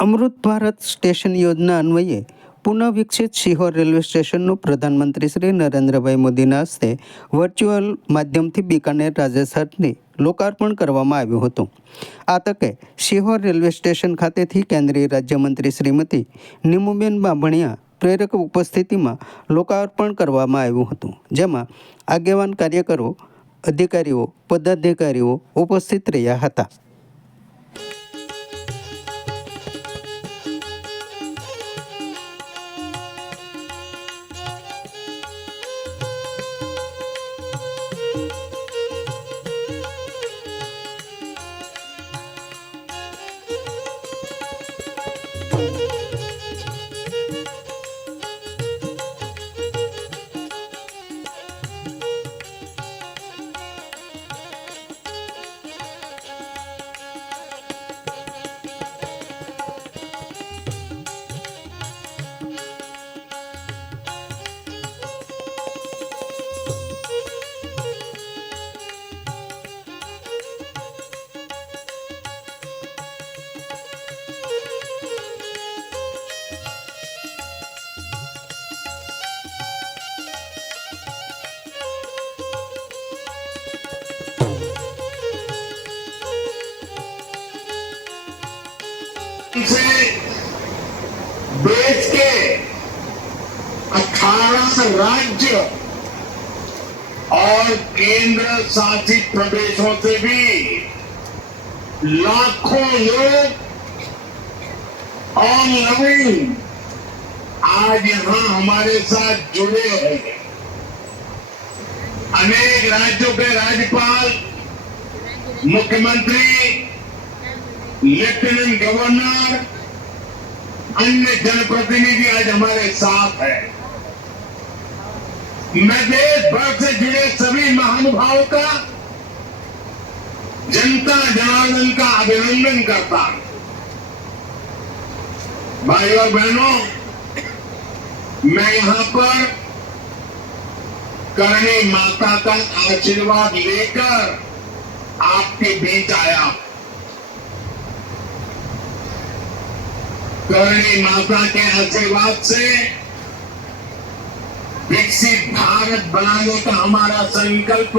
અમૃત Bharat station યોજના અન્વયે પુનઃ વિકસિત શિહોર રેલવે સ્ટેશનનું પ્રધાનમંત્રી શ્રી નરેન્દ્રભાઈ મોદીના હસ્તે વર્ચ્યુઅલ માધ્યમથી બિકાનેર, રાજસ્થાનથી લોકાર્પણ કરવામાં આવ્યું હતું. આ તકે શિહોર રેલવે સ્ટેશન ખાતેથી કેન્દ્રીય રાજ્યમંત્રી શ્રીમતી નિમુબેન બાંભણિયા પ્રેરક ઉપસ્થિતિમાં લોકાર્પણ કરવામાં આવ્યું હતું, જેમાં આગેવાન કાર્યકરો, અધિકારીઓ, પદાધિકારીઓ ઉપસ્થિત રહ્યા હતા. देश के 18 राज्य और केंद्र शासित प्रदेशों से भी लाखों लोग ऑनलाइन आज यहाँ हमारे साथ जुड़े हुए हैं। अनेक राज्यों के राज्यपाल, मुख्यमंत्री लेफ्टिनेंट गवर्नर, अन्य जनप्रतिनिधि आज हमारे साथ है। मैं देश भर से जुड़े सभी महानुभावों का, जनता जनार्दन का अभिनंदन करता हूँ। भाई और बहनों, मैं यहाँ पर करणी माता का आशीर्वाद लेकर आपके बीच आया हूँ। करणी माता के आशीर्वाद से विकसित भारत बनाने का हमारा संकल्प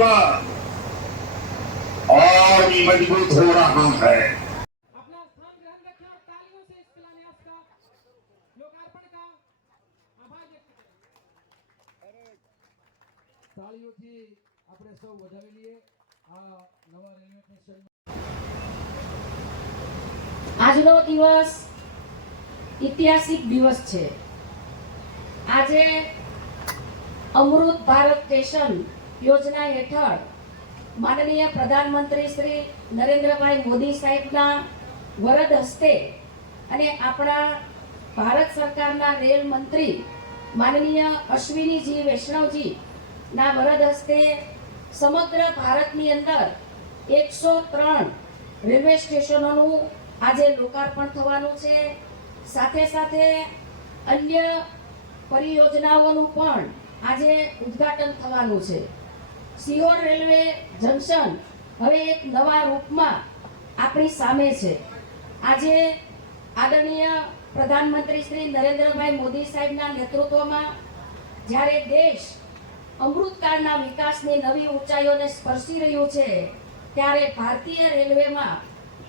और मजबूत हो रहा है अपना स्थान ग्रहण रखें और तालियों से इस शिलान्यास का लोकार्पण का आभार व्यक्त करें તાળીઓથી આપણે સૌ વધાવી લઈએ આ નવા રેલવે સ્ટેશન આજનો દિવસ ઐતિહાસિક દિવસ છે. આજે અમૃત ભારત સ્ટેશન યોજના હેઠળ માનનીય પ્રધાનમંત્રી શ્રી નરેન્દ્રભાઈ મોદી સાહેબના વરદ હસ્તે અને આપણા ભારત સરકારના રેલ મંત્રી માનનીય અશ્વિનીજી વૈષ્ણવજી ના વરદ હસ્તે સમગ્ર ભારતની અંદર એકસો ત્રણ રેલવે સ્ટેશનોનું આજે લોકાર્પણ થવાનું છે. સાથે સાથે અન્ય પરિયોજનાઓનું પણ આજે ઉદ્ઘાટન થવાનું છે. સિયોર રેલવે જંકશન હવે એક નવા રૂપમાં આપણી સામે છે. આજે આદરણીય પ્રધાનમંત્રી શ્રી નરેન્દ્રભાઈ મોદી સાહેબના નેતૃત્વમાં જ્યારે દેશ અમૃતકાળના વિકાસની નવી ઊંચાઈઓને સ્પર્શી રહ્યું છે, ત્યારે ભારતીય રેલવેમાં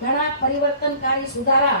ઘણા પરિવર્તનકારી સુધારા